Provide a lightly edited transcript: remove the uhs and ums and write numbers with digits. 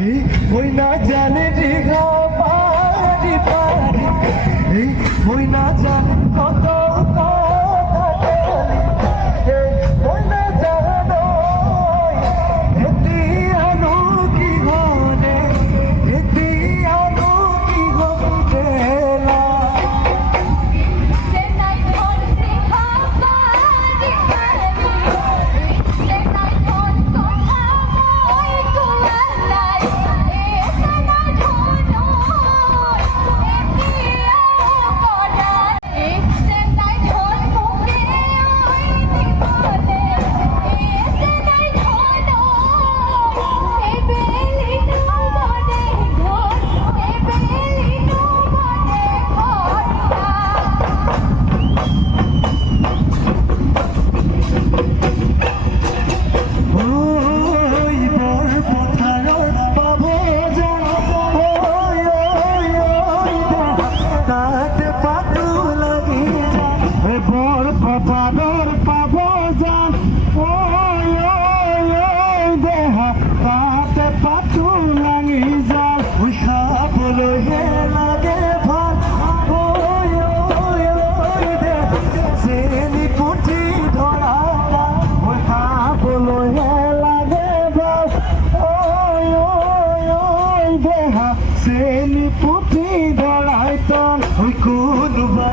ওই না জানে দীঘা পারি পারি ওই না জানে কত ওই না জানো এটি আনো কি ঘরে এটি আনো কি ঘরে বাদর পাব জান ওই ওই ওই দেহা পাতে পাতু লাগি যান ওই খাবলৈ হে লাগে ভাল ওই ওই ওই দেহা চেনি পুঠি ধৰা ওই খাবলৈ হে লাগে ভাল ওই ওই ওই দেহা চেনি পুঠি ধৰাই তন ওই কোনোবা